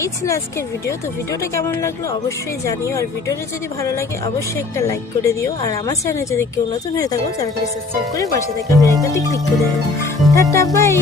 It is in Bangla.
এই ছিল আজকের ভিডিও। তো ভিডিওটা কেমন লাগলো অবশ্যই জানিও, আর ভিডিওটা যদি ভালো লাগে অবশ্যই একটা লাইক করে দিও, আর আমার চ্যানেলে যদি কেউ নতুন হয়ে থাকো চ্যানেলটি সাবস্ক্রাইব করে পাশে থাকা বেল আইকনটি ক্লিক করে দিও। Tata bye.